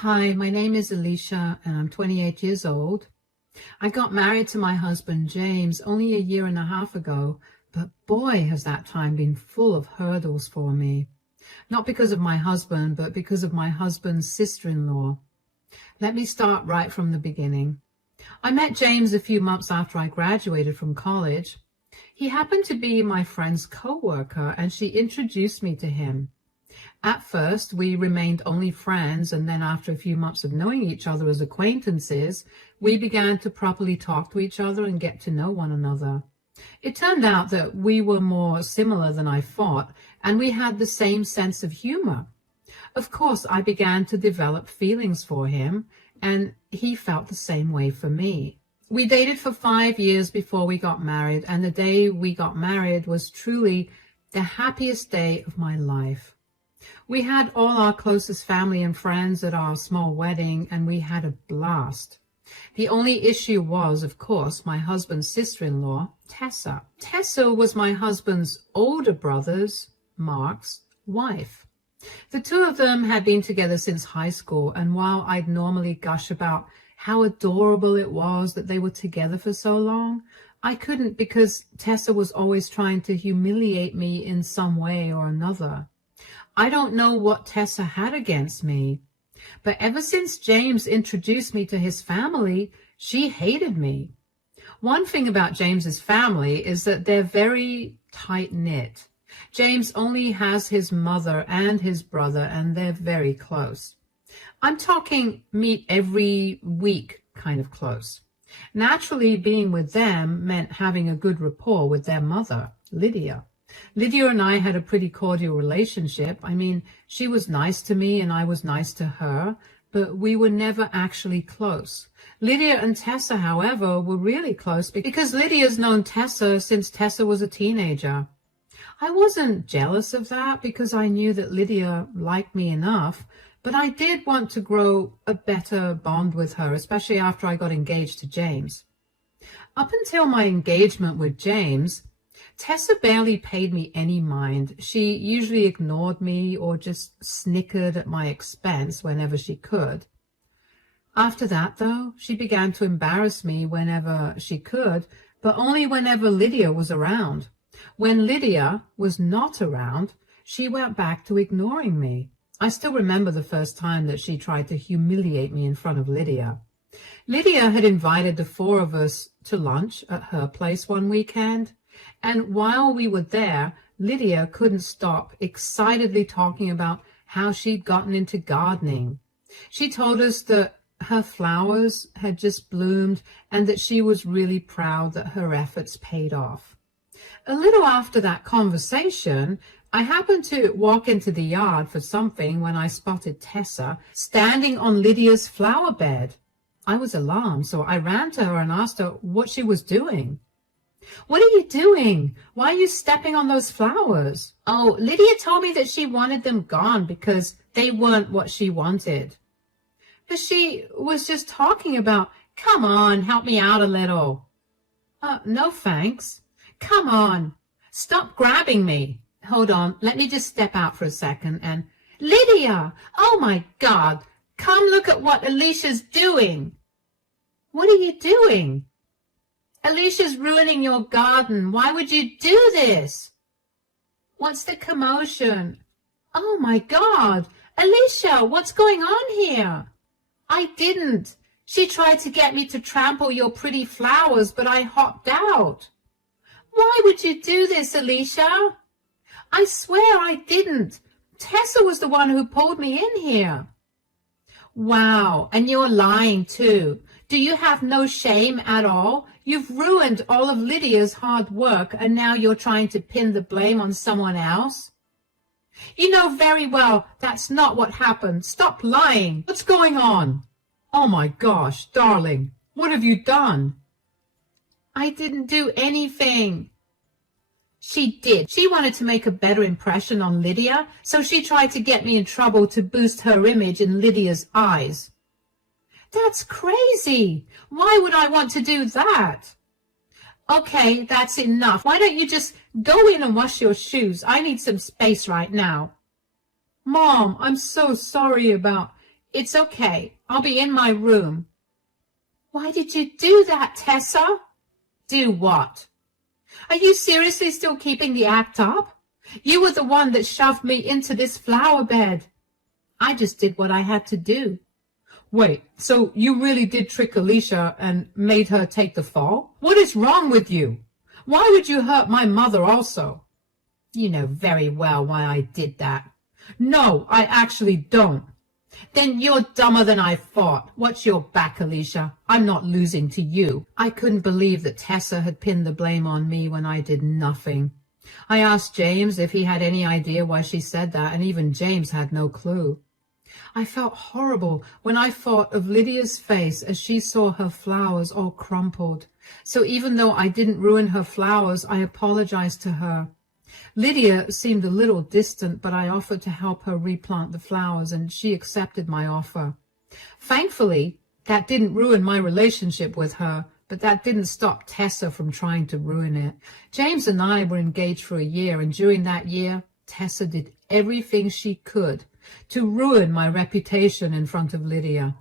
Hi, my name is Alicia and I'm 28 years old. I got married to my husband James only a year and a half ago, but boy, has that time been full of hurdles for me. Not because of my husband, but because of my husband's sister-in-law. Let me start right from the beginning. I met James a few months after I graduated from college. He happened to be my friend's co-worker and she introduced me to him. At first, we remained only friends, and then after a few months of knowing each other as acquaintances, we began to properly talk to each other and get to know one another. It turned out that we were more similar than I thought, and we had the same sense of humor. Of course, I began to develop feelings for him, and he felt the same way for me. We dated for 5 years before we got married, and the day we got married was truly the happiest day of my life. We had all our closest family and friends at our small wedding, and we had a blast. The only issue was, of course, my husband's sister-in-law, Tessa. Tessa was my husband's older brother's, Mark's, wife. The two of them had been together since high school, and while I'd normally gush about how adorable it was that they were together for so long, I couldn't because Tessa was always trying to humiliate me in some way or another. I don't know what Tessa had against me, but ever since James introduced me to his family, she hated me. One thing about James's family is that they're very tight-knit. James only has his mother and his brother, and they're very close. I'm talking meet every week kind of close. Naturally, being with them meant having a good rapport with their mother, Lydia. Lydia and I had a pretty cordial relationship. I mean, she was nice to me and I was nice to her, but we were never actually close. Lydia and Tessa, however, were really close because Lydia's known Tessa since Tessa was a teenager. I wasn't jealous of that because I knew that Lydia liked me enough, but I did want to grow a better bond with her, especially after I got engaged to James. Up until my engagement with James, Tessa barely paid me any mind. She usually ignored me or just snickered at my expense whenever she could. After that, though, she began to embarrass me whenever she could, but only whenever Lydia was around. When Lydia was not around, she went back to ignoring me. I still remember the first time that she tried to humiliate me in front of Lydia. Lydia had invited the four of us to lunch at her place one weekend. And while we were there, Lydia couldn't stop excitedly talking about how she'd gotten into gardening. She told us that her flowers had just bloomed and that she was really proud that her efforts paid off. A little after that conversation, I happened to walk into the yard for something when I spotted Tessa standing on Lydia's flower bed. I was alarmed, so I ran to her and asked her what she was doing. "What are you doing? Why are you stepping on those flowers?" "Oh, Lydia told me that she wanted them gone because they weren't what she wanted." But she was just talking about, "Come on, help me out a little." No thanks. "Come on, stop grabbing me." "Hold on, let me just step out for a second and—" "Lydia, oh my God, come look at what Alicia's doing." "What are you doing?" "Alicia's ruining your garden. Why would you do this?" "What's the commotion?" "Oh my God, Alicia, what's going on here?" "I didn't. She tried to get me to trample your pretty flowers, but I hopped out." "Why would you do this, Alicia?" "I swear I didn't. Tessa was the one who pulled me in here." "Wow, and you're lying too. Do you have no shame at all? You've ruined all of Lydia's hard work, and now you're trying to pin the blame on someone else. You know very well that's not what happened. Stop lying. What's going on?" "Oh my gosh, darling, what have you done?" "I didn't do anything." "She did. She wanted to make a better impression on Lydia, so she tried to get me in trouble to boost her image in Lydia's eyes." "That's crazy. Why would I want to do that?" "Okay, that's enough. Why don't you just go in and wash your shoes? I need some space right now." "Mom, I'm so sorry about—" It's okay. I'll be in my room. Why did you do that, Tessa? Do what? Are you seriously still keeping the act up? You were the one that shoved me into this flower bed. I just did what I had to do. Wait, so you really did trick Alicia and made her take the fall? What is wrong with you? Why would you hurt my mother also? You know very well why I did that. No, I actually don't. Then you're dumber than I thought. Watch your back, Alicia. I'm not losing to you. I couldn't believe that Tessa had pinned the blame on me when I did nothing. I asked James if he had any idea why she said that, and even James had no clue. I felt horrible when I thought of Lydia's face as she saw her flowers all crumpled. So even though I didn't ruin her flowers, I apologized to her. Lydia seemed a little distant, but I offered to help her replant the flowers, and she accepted my offer. Thankfully, that didn't ruin my relationship with her, but that didn't stop Tessa from trying to ruin it. James and I were engaged for a year, and during that year, Tessa did everything she could to ruin my reputation in front of Lydia.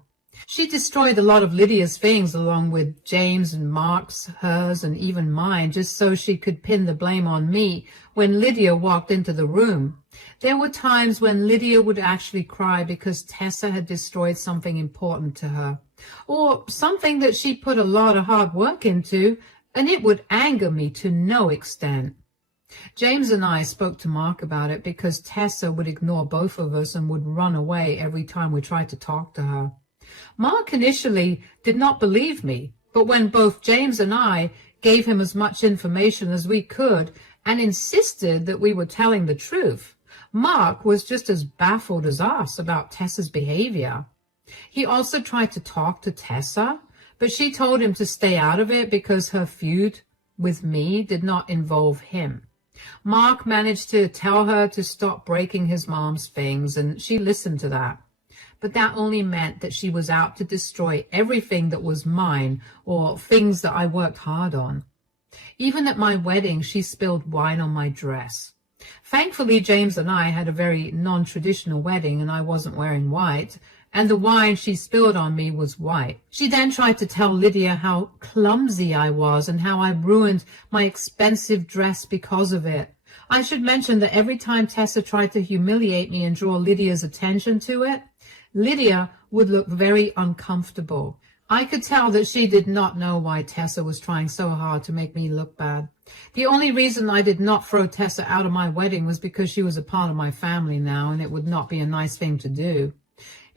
She destroyed a lot of Lydia's things along with James and Mark's, hers, and even mine, just so she could pin the blame on me when Lydia walked into the room. There were times when Lydia would actually cry because Tessa had destroyed something important to her, or something that she put a lot of hard work into, and it would anger me to no extent. James and I spoke to Mark about it because Tessa would ignore both of us and would run away every time we tried to talk to her. Mark initially did not believe me, but when both James and I gave him as much information as we could and insisted that we were telling the truth, Mark was just as baffled as us about Tessa's behavior. He also tried to talk to Tessa, but she told him to stay out of it because her feud with me did not involve him. Mark managed to tell her to stop breaking his mom's things, and she listened to that. But that only meant that she was out to destroy everything that was mine or things that I worked hard on. Even at my wedding, she spilled wine on my dress. Thankfully, James and I had a very non-traditional wedding and I wasn't wearing white, and the wine she spilled on me was white. She then tried to tell Lydia how clumsy I was and how I ruined my expensive dress because of it. I should mention that every time Tessa tried to humiliate me and draw Lydia's attention to it, Lydia would look very uncomfortable. I could tell that she did not know why Tessa was trying so hard to make me look bad. The only reason I did not throw Tessa out of my wedding was because she was a part of my family now, and it would not be a nice thing to do.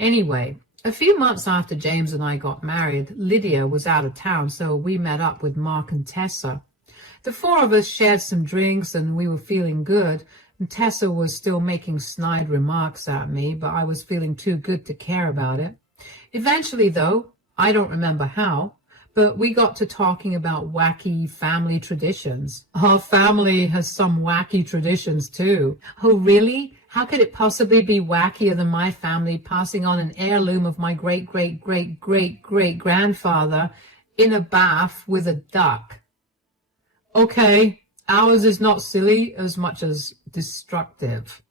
Anyway, a few months after James and I got married, Lydia was out of town, so we met up with Mark and Tessa. The four of us shared some drinks, and we were feeling good. And Tessa was still making snide remarks at me, but I was feeling too good to care about it. Eventually, though, I don't remember how, but we got to talking about wacky family traditions. Our family has some wacky traditions, too. Oh, really? How could it possibly be wackier than my family passing on an heirloom of my great-great-great-great-great-grandfather in a bath with a duck? Okay. Ours is not silly as much as destructive.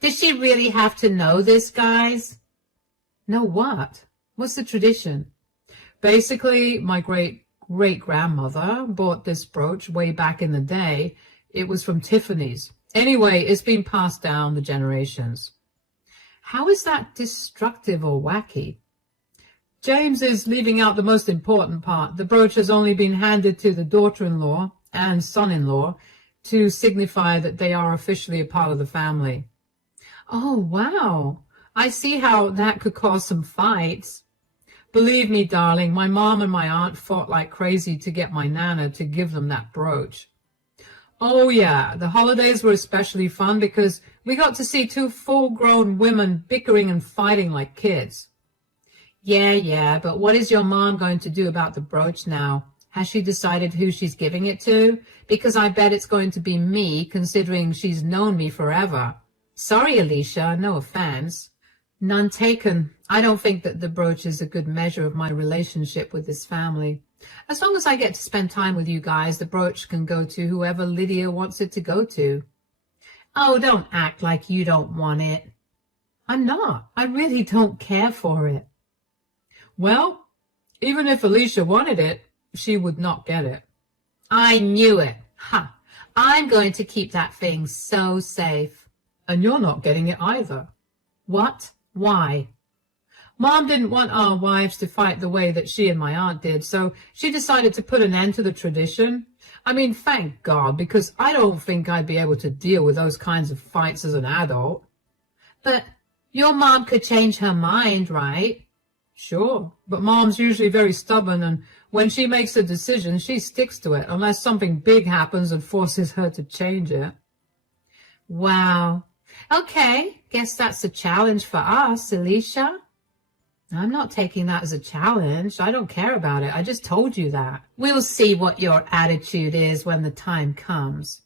Did she really have to know this, guys? Know what? What's the tradition? Basically, my great-great-grandmother bought this brooch way back in the day. It was from Tiffany's. Anyway, it's been passed down the generations. How is that destructive or wacky? James is leaving out the most important part. The brooch has only been handed to the daughter-in-law and son-in-law to signify that they are officially a part of the family. Oh, wow. I see how that could cause some fights. Believe me, darling, my mom and my aunt fought like crazy to get my Nana to give them that brooch. Oh, yeah, the holidays were especially fun because we got to see two full-grown women bickering and fighting like kids. Yeah, but what is your mom going to do about the brooch now? Has she decided who she's giving it to? Because I bet it's going to be me, considering she's known me forever. Sorry, Alicia, no offense. None taken. I don't think that the brooch is a good measure of my relationship with this family. As long as I get to spend time with you guys, the brooch can go to whoever Lydia wants it to go to. Oh, don't act like you don't want it. I'm not. I really don't care for it. Well, even if Alicia wanted it, she would not get it. I knew it. Ha! I'm going to keep that thing so safe. And you're not getting it either. What? Why? Mom didn't want our wives to fight the way that she and my aunt did, so she decided to put an end to the tradition. I mean, thank God, because I don't think I'd be able to deal with those kinds of fights as an adult. But your mom could change her mind, right? Sure, but Mom's usually very stubborn, and when she makes a decision, she sticks to it, unless something big happens and forces her to change it. Wow. Okay, guess that's a challenge for us, Alicia. I'm not taking that as a challenge. I don't care about it. I just told you that. We'll see what your attitude is when the time comes.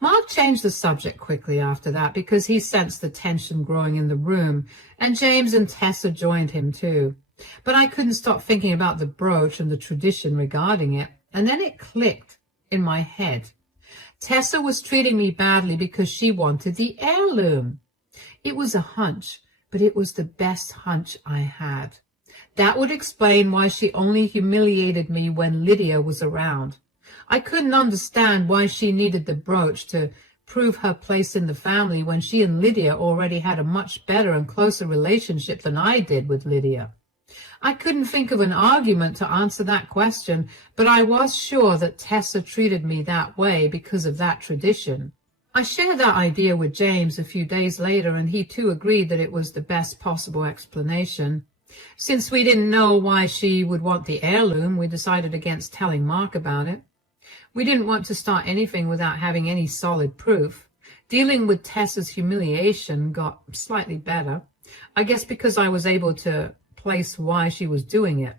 Mark changed the subject quickly after that because he sensed the tension growing in the room, and James and Tessa joined him too. But I couldn't stop thinking about the brooch and the tradition regarding it, and then it clicked in my head. Tessa was treating me badly because she wanted the heirloom. It was a hunch, but it was the best hunch I had. That would explain why she only humiliated me when Lydia was around. I couldn't understand why she needed the brooch to prove her place in the family when she and Lydia already had a much better and closer relationship than I did with Lydia. I couldn't think of an argument to answer that question, but I was sure that Tessa treated me that way because of that tradition. I shared that idea with James a few days later, and he too agreed that it was the best possible explanation. Since we didn't know why she would want the heirloom, we decided against telling Mark about it. We didn't want to start anything without having any solid proof. Dealing with Tessa's humiliation got slightly better, I guess because I was able to place why she was doing it.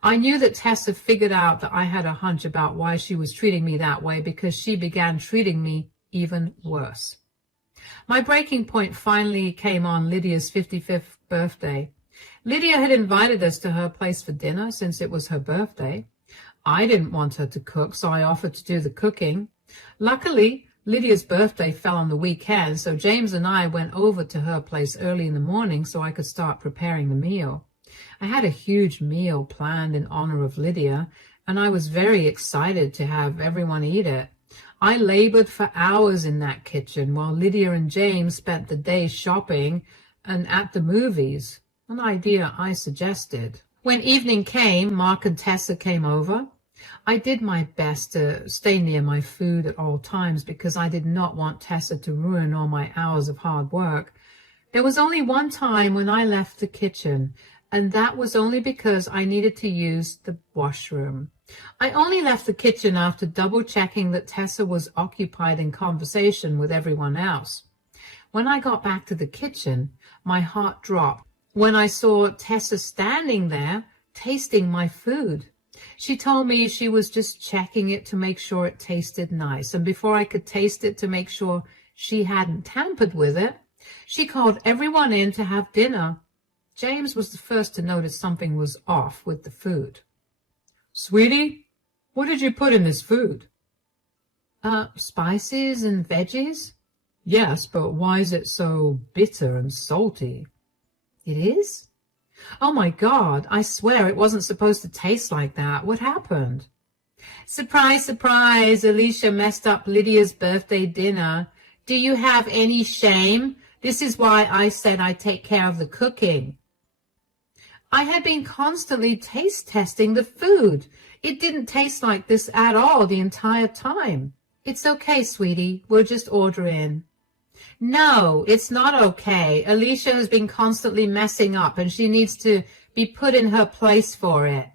I knew that Tessa figured out that I had a hunch about why she was treating me that way because she began treating me even worse. My breaking point finally came on Lydia's 55th birthday. Lydia had invited us to her place for dinner since it was her birthday. I didn't want her to cook, so I offered to do the cooking. Luckily, Lydia's birthday fell on the weekend, so James and I went over to her place early in the morning so I could start preparing the meal. I had a huge meal planned in honor of Lydia, and I was very excited to have everyone eat it. I labored for hours in that kitchen while Lydia and James spent the day shopping and at the movies, an idea I suggested. When evening came, Mark and Tessa came over. I did my best to stay near my food at all times because I did not want Tessa to ruin all my hours of hard work. There was only one time when I left the kitchen, and that was only because I needed to use the washroom. I only left the kitchen after double-checking that Tessa was occupied in conversation with everyone else. When I got back to the kitchen, my heart dropped when I saw Tessa standing there tasting my food. She told me she was just checking it to make sure it tasted nice, and before I could taste it to make sure she hadn't tampered with it, she called everyone in to have dinner. James was the first to notice something was off with the food. Sweetie, what did you put in this food? Spices and veggies. Yes, but why is it so bitter and salty? It is? Oh my God, I swear it wasn't supposed to taste like that. What happened? Surprise, surprise, Alicia messed up Lydia's birthday dinner. Do you have any shame? This is why I said I'd take care of the cooking. I had been constantly taste testing the food. It didn't taste like this at all the entire time. It's okay, sweetie. We'll just order in. No, it's not okay. Alicia has been constantly messing up and she needs to be put in her place for it.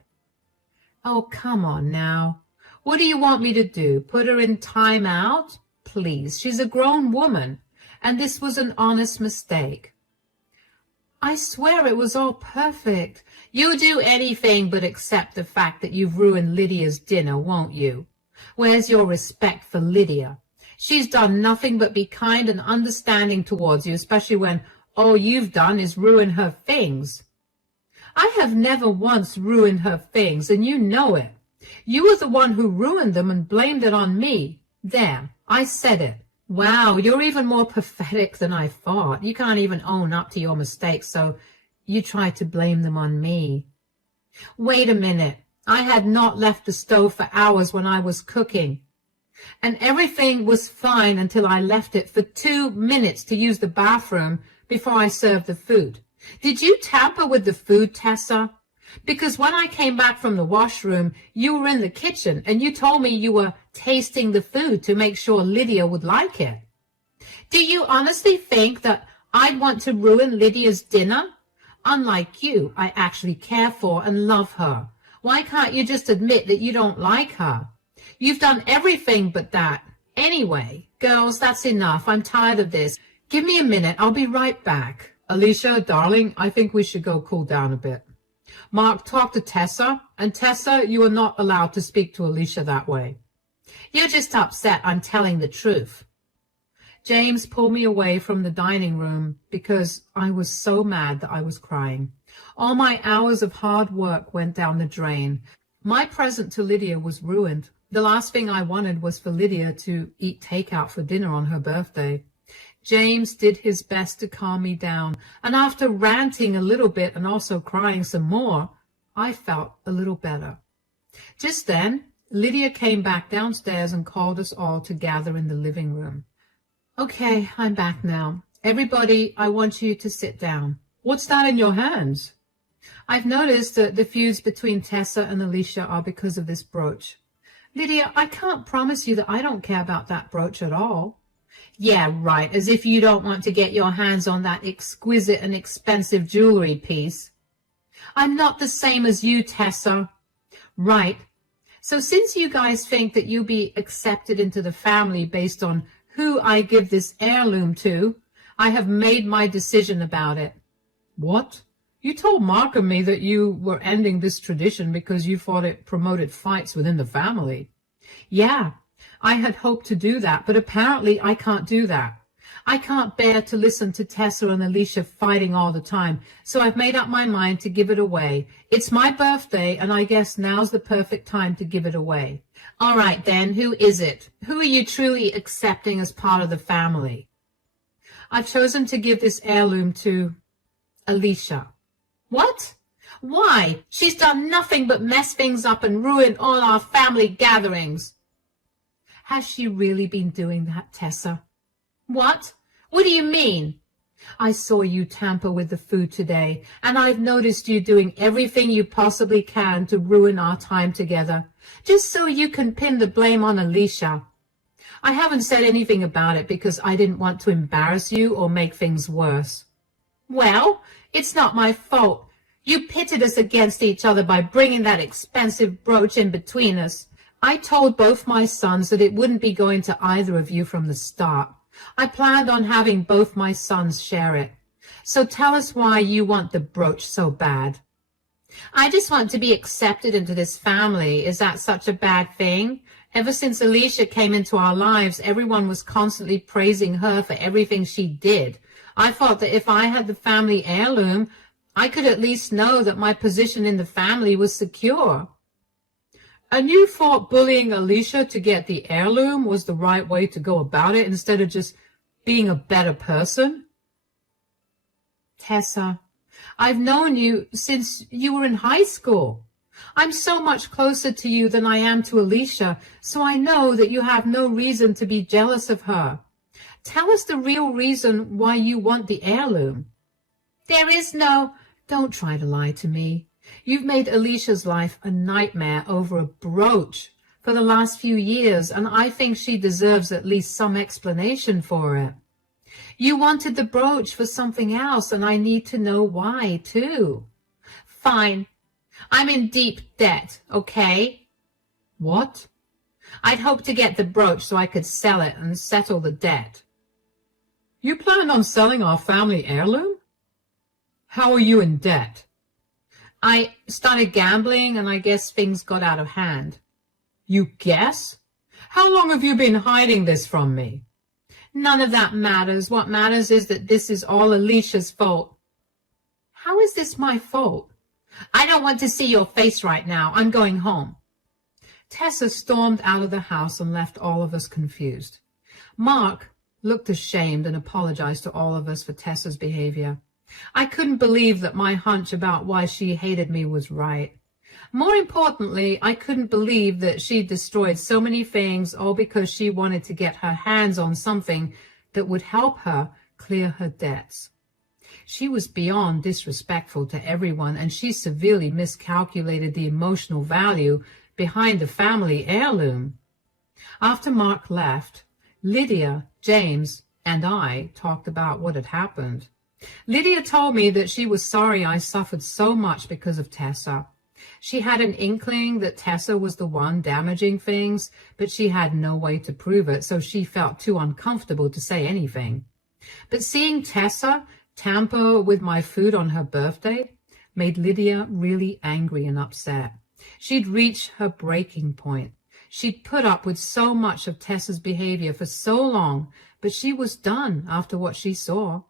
Oh, come on now. What do you want me to do? Put her in time out? Please, she's a grown woman, and this was an honest mistake. I swear it was all perfect. You'll do anything but accept the fact that you've ruined Lydia's dinner, won't you? Where's your respect for Lydia? She's done nothing but be kind and understanding towards you, especially when all you've done is ruin her things. I have never once ruined her things, and you know it. You were the one who ruined them and blamed it on me. There, I said it. Wow, you're even more pathetic than I thought. You can't even own up to your mistakes, so you try to blame them on me. Wait a minute. I had not left the stove for hours when I was cooking. And everything was fine until I left it for 2 minutes to use the bathroom before I served the food. Did you tamper with the food, Tessa? Because when I came back from the washroom, you were in the kitchen and you told me you were tasting the food to make sure Lydia would like it. Do you honestly think that I'd want to ruin Lydia's dinner? Unlike you, I actually care for and love her. Why can't you just admit that you don't like her? You've done everything but that. Anyway, girls, that's enough. I'm tired of this. Give me a minute. I'll be right back. Alicia, darling, I think we should go cool down a bit. Mark, talk to Tessa. And Tessa, you are not allowed to speak to Alicia that way. You're just upset I'm telling the truth. James pulled me away from the dining room because I was so mad that I was crying. All my hours of hard work went down the drain. My present to Lydia was ruined. The last thing I wanted was for Lydia to eat takeout for dinner on her birthday. James did his best to calm me down, and after ranting a little bit and also crying some more, I felt a little better. Just then, Lydia came back downstairs and called us all to gather in the living room. Okay, I'm back now. Everybody, I want you to sit down. What's that in your hands? I've noticed that the feuds between Tessa and Alicia are because of this brooch. Lydia, I can't promise you that I don't care about that brooch at all. Yeah, right, as if you don't want to get your hands on that exquisite and expensive jewelry piece. I'm not the same as you, Tessa. Right. So since you guys think that you'll be accepted into the family based on who I give this heirloom to, I have made my decision about it. What? You told Mark and me that you were ending this tradition because you thought it promoted fights within the family. Yeah, I had hoped to do that, but apparently I can't do that. I can't bear to listen to Tessa and Alicia fighting all the time, so I've made up my mind to give it away. It's my birthday, and I guess now's the perfect time to give it away. All right, then, who is it? Who are you truly accepting as part of the family? I've chosen to give this heirloom to Alicia. What? Why? She's done nothing but mess things up and ruin all our family gatherings. Has she really been doing that, Tessa? What? What do you mean? I saw you tamper with the food today, and I've noticed you doing everything you possibly can to ruin our time together, just so you can pin the blame on Alicia. I haven't said anything about it because I didn't want to embarrass you or make things worse. Well, it's not my fault. You pitted us against each other by bringing that expensive brooch in between us. I told both my sons that it wouldn't be going to either of you from the start. I planned on having both my sons share it. So tell us why you want the brooch so bad. I just want to be accepted into this family. Is that such a bad thing? Ever since Alicia came into our lives, everyone was constantly praising her for everything she did. I thought that if I had the family heirloom, I could at least know that my position in the family was secure. And you thought bullying Alicia to get the heirloom was the right way to go about it instead of just being a better person? Tessa, I've known you since you were in high school. I'm so much closer to you than I am to Alicia, so I know that you have no reason to be jealous of her. Tell us the real reason why you want the heirloom. There is no... Don't try to lie to me. You've made Alicia's life a nightmare over a brooch for the last few years, and I think she deserves at least some explanation for it. You wanted the brooch for something else, and I need to know why, too. Fine. I'm in deep debt, okay? What? I'd hoped to get the brooch so I could sell it and settle the debt. You planned on selling our family heirloom? How are you in debt? I started gambling, and I guess things got out of hand. You guess? How long have you been hiding this from me? None of that matters. What matters is that this is all Alicia's fault. How is this my fault? I don't want to see your face right now. I'm going home. Tessa stormed out of the house and left all of us confused. Mark, looked ashamed and apologized to all of us for Tessa's behavior. I couldn't believe that my hunch about why she hated me was right. More importantly, I couldn't believe that she destroyed so many things all because she wanted to get her hands on something that would help her clear her debts. She was beyond disrespectful to everyone, and she severely miscalculated the emotional value behind the family heirloom. After Mark left, Lydia, James, and I talked about what had happened. Lydia told me that she was sorry I suffered so much because of Tessa. She had an inkling that Tessa was the one damaging things, but she had no way to prove it, so she felt too uncomfortable to say anything. But seeing Tessa tamper with my food on her birthday made Lydia really angry and upset. She'd reached her breaking point. She'd put up with so much of Tessa's behavior for so long, but she was done after what she saw.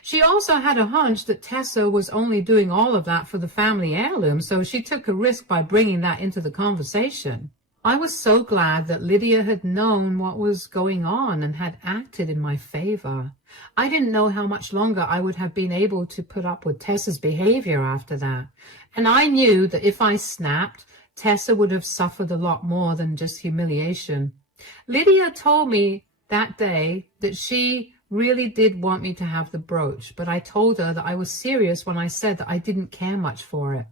She also had a hunch that Tessa was only doing all of that for the family heirloom, so she took a risk by bringing that into the conversation. I was so glad that Lydia had known what was going on and had acted in my favor. I didn't know how much longer I would have been able to put up with Tessa's behavior after that, and I knew that if I snapped, Tessa would have suffered a lot more than just humiliation. Lydia told me that day that she really did want me to have the brooch, but I told her that I was serious when I said that I didn't care much for it.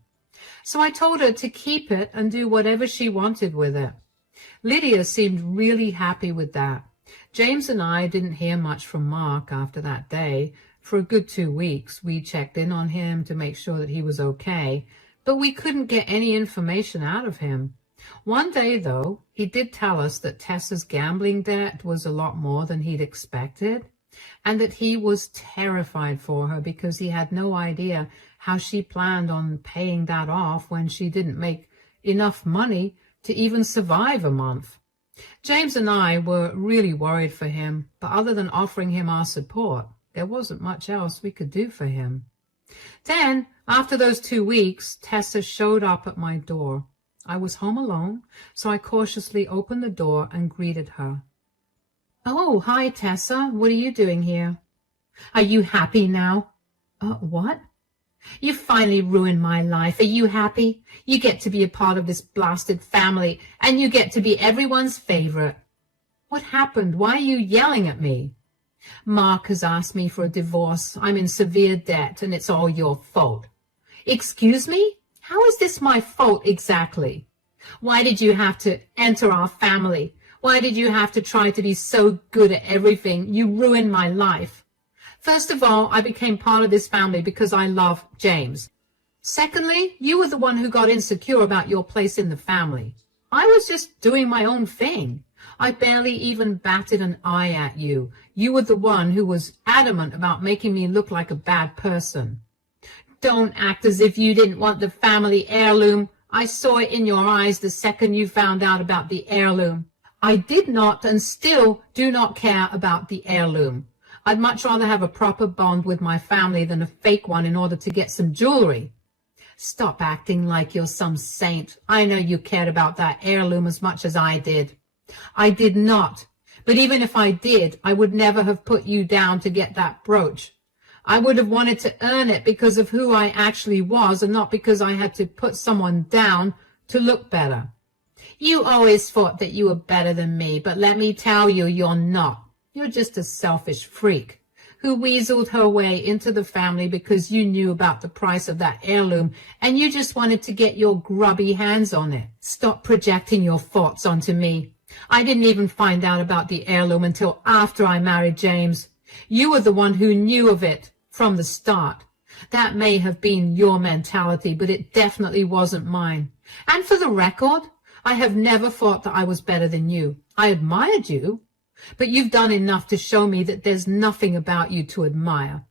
So I told her to keep it and do whatever she wanted with it. Lydia seemed really happy with that. James and I didn't hear much from Mark after that day. For a good 2 weeks, we checked in on him to make sure that he was okay, but we couldn't get any information out of him. One day, though, he did tell us that Tessa's gambling debt was a lot more than he'd expected, and that he was terrified for her because he had no idea how she planned on paying that off when she didn't make enough money to even survive a month. James and I were really worried for him, but other than offering him our support, there wasn't much else we could do for him. Then, after those 2 weeks, Tessa showed up at my door. I was home alone, so I cautiously opened the door and greeted her. "Oh, hi, Tessa. What are you doing here?" "Are you happy now?" What?" "You finally ruined my life. Are you happy? You get to be a part of this blasted family, and you get to be everyone's favorite." "What happened? Why are you yelling at me?" "Mark has asked me for a divorce. I'm in severe debt, and it's all your fault." "Excuse me? How is this my fault exactly? Why did you have to enter our family? Why did you have to try to be so good at everything? You ruined my life. First of all, I became part of this family because I love James. Secondly, you were the one who got insecure about your place in the family. I was just doing my own thing. I barely even batted an eye at you. You were the one who was adamant about making me look like a bad person. Don't act as if you didn't want the family heirloom. I saw it in your eyes the second you found out about the heirloom. I did not and still do not care about the heirloom. I'd much rather have a proper bond with my family than a fake one in order to get some jewelry. Stop acting like you're some saint. I know you cared about that heirloom as much as I did. I did not. But even if I did, I would never have put you down to get that brooch. I would have wanted to earn it because of who I actually was and not because I had to put someone down to look better. You always thought that you were better than me, but let me tell you, you're not. You're just a selfish freak who weaseled her way into the family because you knew about the price of that heirloom and you just wanted to get your grubby hands on it. Stop projecting your thoughts onto me. I didn't even find out about the heirloom until after I married James. You were the one who knew of it from the start. That may have been your mentality, but it definitely wasn't mine. And for the record, I have never thought that I was better than you. I admired you, but you've done enough to show me that there's nothing about you to admire.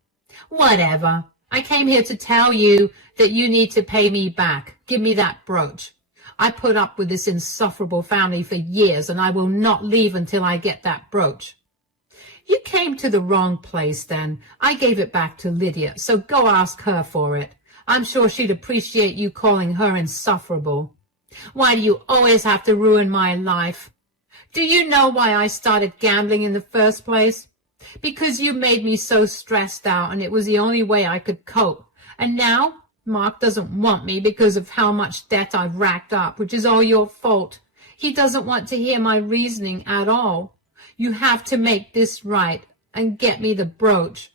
Whatever. I came here to tell you that you need to pay me back. Give me that brooch. I put up with this insufferable family for years, and I will not leave until I get that brooch. You came to the wrong place then. I gave it back to Lydia, so go ask her for it. I'm sure she'd appreciate you calling her insufferable. Why do you always have to ruin my life? Do you know why I started gambling in the first place? Because you made me so stressed out and it was the only way I could cope. And now Mark doesn't want me because of how much debt I've racked up, which is all your fault. He doesn't want to hear my reasoning at all. You have to make this right and get me the brooch.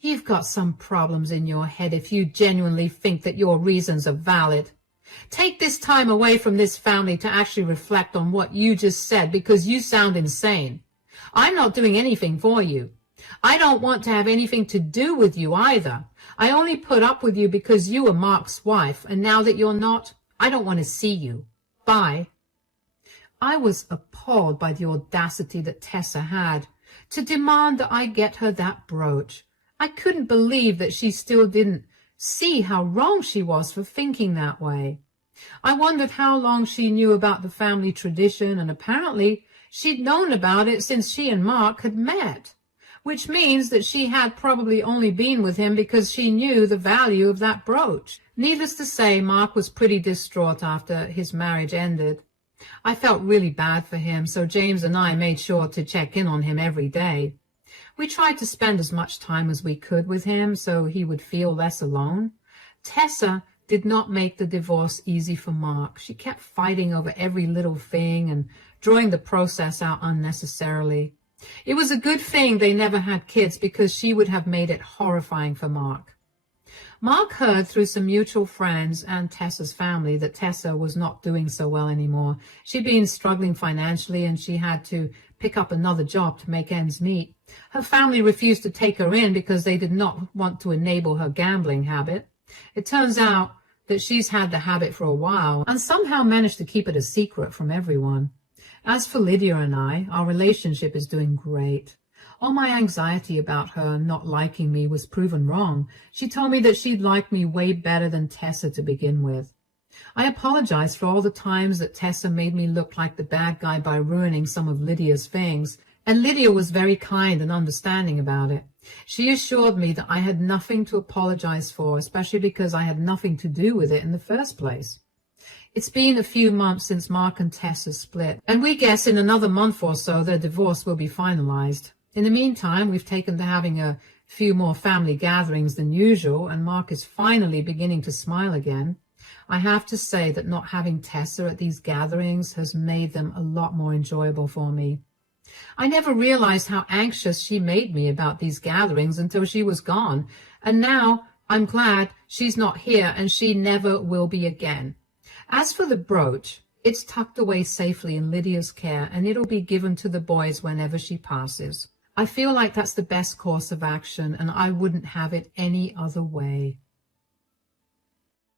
You've got some problems in your head if you genuinely think that your reasons are valid. Take this time away from this family to actually reflect on what you just said, because you sound insane. I'm not doing anything for you. I don't want to have anything to do with you either. I only put up with you because you were Mark's wife, and now that you're not, I don't want to see you. Bye. I was appalled by the audacity that Tessa had to demand that I get her that brooch. I couldn't believe that she still didn't see how wrong she was for thinking that way. I wondered how long she knew about the family tradition, and apparently she'd known about it since she and Mark had met, which means that she had probably only been with him because she knew the value of that brooch. Needless to say, Mark was pretty distraught after his marriage ended. I felt really bad for him, so James and I made sure to check in on him every day. We tried to spend as much time as we could with him so he would feel less alone. Tessa did not make the divorce easy for Mark. She kept fighting over every little thing and drawing the process out unnecessarily. It was a good thing they never had kids, because she would have made it horrifying for Mark. Mark heard through some mutual friends and Tessa's family that Tessa was not doing so well anymore. She'd been struggling financially and she had to pick up another job to make ends meet. Her family refused to take her in because they did not want to enable her gambling habit. It turns out that she's had the habit for a while and somehow managed to keep it a secret from everyone. As for Lydia and I, our relationship is doing great. All my anxiety about her not liking me was proven wrong. She told me that she'd like me way better than Tessa to begin with. I apologized for all the times that Tessa made me look like the bad guy by ruining some of Lydia's things, and Lydia was very kind and understanding about it. She assured me that I had nothing to apologize for, especially because I had nothing to do with it in the first place. It's been a few months since Mark and Tessa split, and we guess in another month or so their divorce will be finalized. In the meantime, we've taken to having a few more family gatherings than usual, and Mark is finally beginning to smile again. I have to say that not having Tessa at these gatherings has made them a lot more enjoyable for me. I never realized how anxious she made me about these gatherings until she was gone, and now I'm glad she's not here and she never will be again. As for the brooch, it's tucked away safely in Lydia's care, and it'll be given to the boys whenever she passes. I feel like that's the best course of action, and I wouldn't have it any other way.